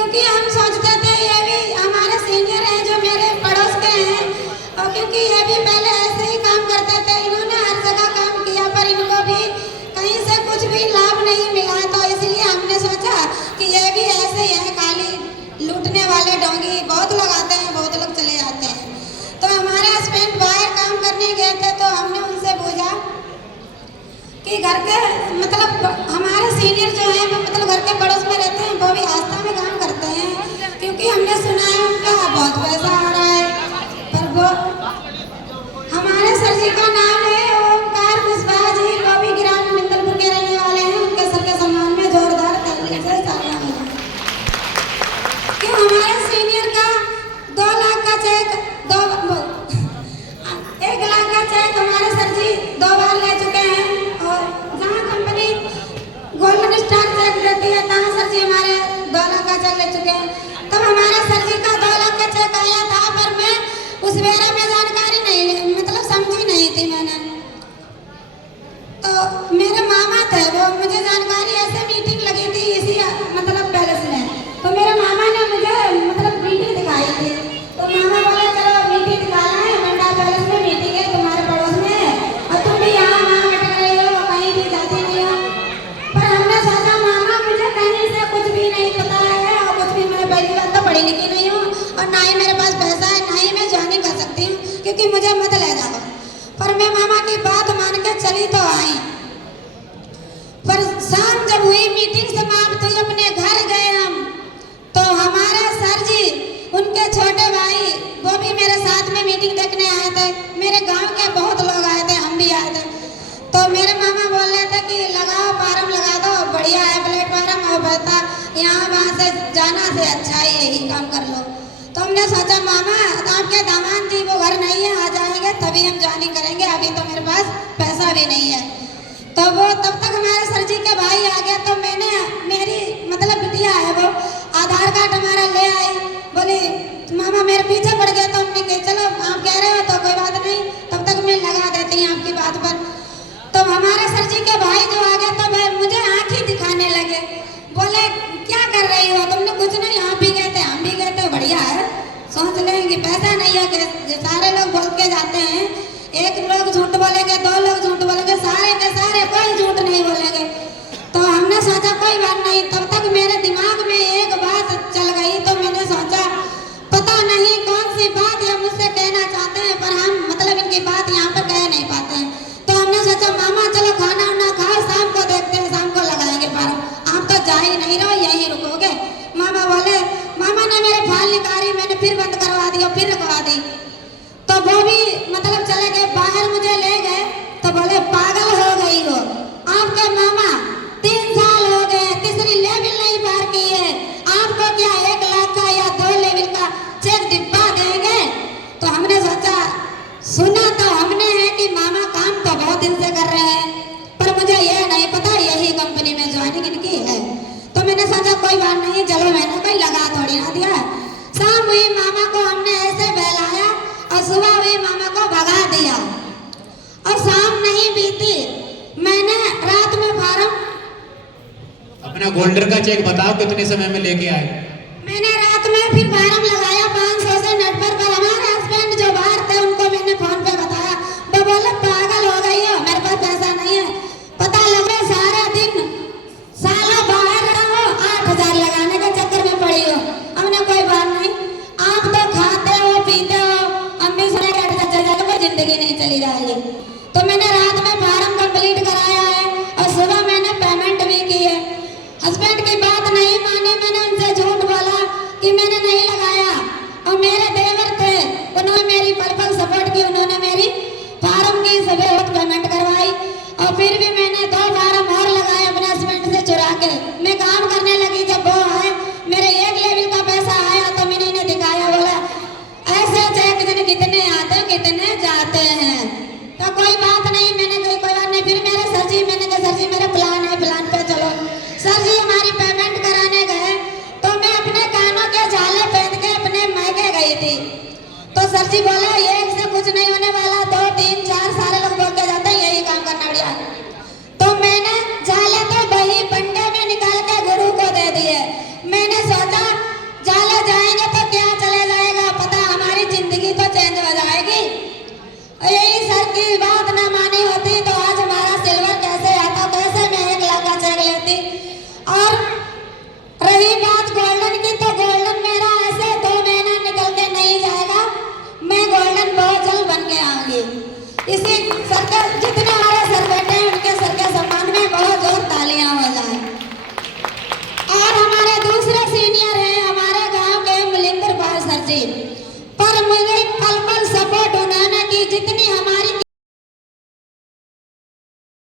क्योंकि हम सोचते थे ये भी हमारे सीनियर हैं जो मेरे पड़ोस के हैं, और क्योंकि ये भी पहले ऐसे ही काम करते थे, इन्होंने हर जगह काम किया पर इनको भी कहीं से कुछ भी लाभ नहीं मिला, तो इसलिए हमने सोचा कि ये भी ऐसे ही है, खाली लूटने वाले डोंगी बहुत लोग आते हैं, बहुत लोग चले जाते हैं। तो हमारे हस्बैंड बाहर काम करने गए थे, तो हमने उनसे पूछा कि घर के मतलब हमारे सीनियर जो हैं वो मतलब घर के पड़ोस में रहते हैं, वो भी आस्था में काम करते हैं, क्योंकि हमने सुना है उनका बहुत पैसा आ रहा है। पर वो हमारे सर जी का नाम है ओमकार कुशवाहा जी, वो भी ग्राम मिंदलपुर के रहने वाले हैं। उनके सर के सम्मान में जोरदार तालियों से सलाम है कि हमारे सीनियर का 2 लाख का चेक 1 लाख का चेक हमारे सर जी 2 बार ले चुके हैं, और जहाँ कंपनी गोल्डन स्टार चेक देती है तहाँ सर जी हमारे 2 लाख का चेक ले चुके हैं। तब हमारे सर जी का 2 लाख का चेक आया था, पर मैं उस बारे में जानकारी नहीं मतलब समझी नहीं थी मैंने। तो मेरे मामा थे, वो मुझे जानकारी ऐसे मीटिंग लगी थी इसी मतलब पैलेस में, तो मेरे मामा ने मुझे मतलब मीटिंग दिखाई थी। तो मामा बोले चलो मीटिंग दिखाना है, मंडा पैलेस में मीटिंग है तुम्हारे पड़ोस में, और तुम भी यहाँ वहाँ अटक रही हो, कहीं भी जाती नहीं हो। पर हमने सोचा मामा मुझे कहीं से कुछ भी नहीं पता है, और कुछ भी मैं पहली बात तो पढ़ी लिखी नहीं हूँ, और ना ही मेरे पास पैसा है, ना ही मैं ज्वाइनिंग कर सकती हूँ, क्योंकि मुझे मत ले जाओ। पर मैं मामा की बात मान के चली तो आई। पर शाम जब हुई मीटिंग समाप्त हुई, अपने घर गए हम, तो हमारे सर जी उनके छोटे भाई वो भी मेरे साथ में मीटिंग देखने आए थे। मेरे गांव के बहुत लोग आए थे, हम भी आए थे। तो मेरे मामा बोल रहे थे कि लगाओ फार्म लगा दो, बढ़िया है प्लेटफार्म, और बता यहाँ वहाँ से जाना से अच्छा है यही काम कर लो। तो हमने सोचा मामा आपके दामाद जी वो घर नहीं है, आ जाएंगे तभी हम ज्वाइनिंग करेंगे, अभी तो मेरे पास पैसा भी नहीं है। तो वो तब तक हमारे सर जी के भाई आ गया, तो मैंने मेरी मतलब बिटिया है वो आधार कार्ड हमारा ले आई, बोली मामा मेरे पीछे पड़ गया। तो हमने कहा चलो आप कह रहे हो तो कोई बात नहीं, तब तक मैं लगा देती हूँ आपकी बात पर। तो हमारे सर जी के भाई जो आ गए तो मुझे आँखें दिखाने लगे, बोले क्या कर रही हो, तुमने कुछ नहीं, आप भी गए थे हम भी गए थे, बढ़िया है, सोच लेंगे पैसा नहीं है कि सारे लोग बोल के जाते हैं, एक लोग झूठ बोलेंगे, 2 लोग झूठ बोलेंगे, सारे के सारे कोई झूठ नहीं बोलेंगे। तो हमने सोचा कोई बात नहीं। तब तक मेरे दिमाग में एक बात चल गई, तो मैंने सोचा पता नहीं कौन सी बात ये मुझसे कहना चाहते हैं, पर हम मतलब इनकी बात यहाँ पर कह नहीं पाते हैं। तो हमने सोचा मामा चलो खाना वाना खाओ, शाम को देखते हैं, शाम को लगाएंगे फार्म, आप तो जा ही नहीं रहो, यहीं रुकोगे। मामा बोले, मामा ने मेरे फाइल निकाली, मैंने फिर बंद करवा दी और फिर रखवा दी। तो वो भी मतलब चले गए बाहर, मुझे ले गए तो बोले पागल हो गई हो, आपके मामा 3 साल हो गए, तीसरी लेवल नहीं पार की है, आपको क्या 1 लाख का या 2 लेवल का चेक डिब्बा देंगे। तो हमने सोचा सुना तो हमने है कि मामा काम तो बहुत दिन से कर रहे हैं, पर मुझे ये नहीं पता यही कंपनी में ज्वाइनिंग इनकी है। तो मैंने सोचा कोई बात नहीं, चलो मैंने कोई लगा थोड़ी ना दिया। शाम हुई मामा को हमने ऐसे बहलाया और सुबह हुई मामा को भगा दिया, और शाम नहीं बीती मैंने रात में फार्म अपना गोल्डर का चेक बताओ कितने समय में लेके आए। मैंने रात में फिर फार्म लगाया 500 से नेट पर हमारे हस्बैंड जो बाहर थे उनको मैंने फोन पे बताया, वो बोले पागल हो गई हो, मेरे पास पैसा नहीं है, पता लगे सारा दिन सालों बाहर रहो, 8000 लगाने के चक्कर में पड़ी हो। हमने कोई बात नहीं, आप तो खाते हो पीते हो, हम भी सुने के जिंदगी नहीं चली जाएगी। तो मैंने रात में फार्म कंप्लीट कराया है, और सुबह मैंने पेमेंट भी की है। हस्बैंड की बात नहीं मानी, मैंने उनसे झूठ बोला कि मैंने नहीं लगाया, और मेरे देवर थे उन्होंने मेरी पल सपोर्ट की, उन्होंने मेरी फार्म की सभी पेमेंट करवाई, और फिर भी मैंने 2 फार्म और लगाए अपने हस्बैंड से चुरा के। मैं काम करने लगी, जब वो आए मेरे 1 लेवल का पैसा आया तो मैंने इन्हें दिखाया, बोला ऐसे चेक दिन कितने आते हैं कितने जाते हैं। तो कोई बात नहीं, मैंने कोई बात नहीं। फिर मेरे सर जी, मैंने कहा सर जी मेरा प्लान है, प्लान पे चलो। सर जी हमारी पेमेंट कराने गए, तो मैं अपने कानों के झाले पहन के अपने मायके गई थी। तो सर जी बोले एक से कुछ नहीं होने वाला, 2 3 4 सारे लोग बोल के जाते हैं यही काम करना बढ़िया। तो मैंने झाले तो वही बंडे में निकाल के गुरु को दे दिए। मैंने सोचा 30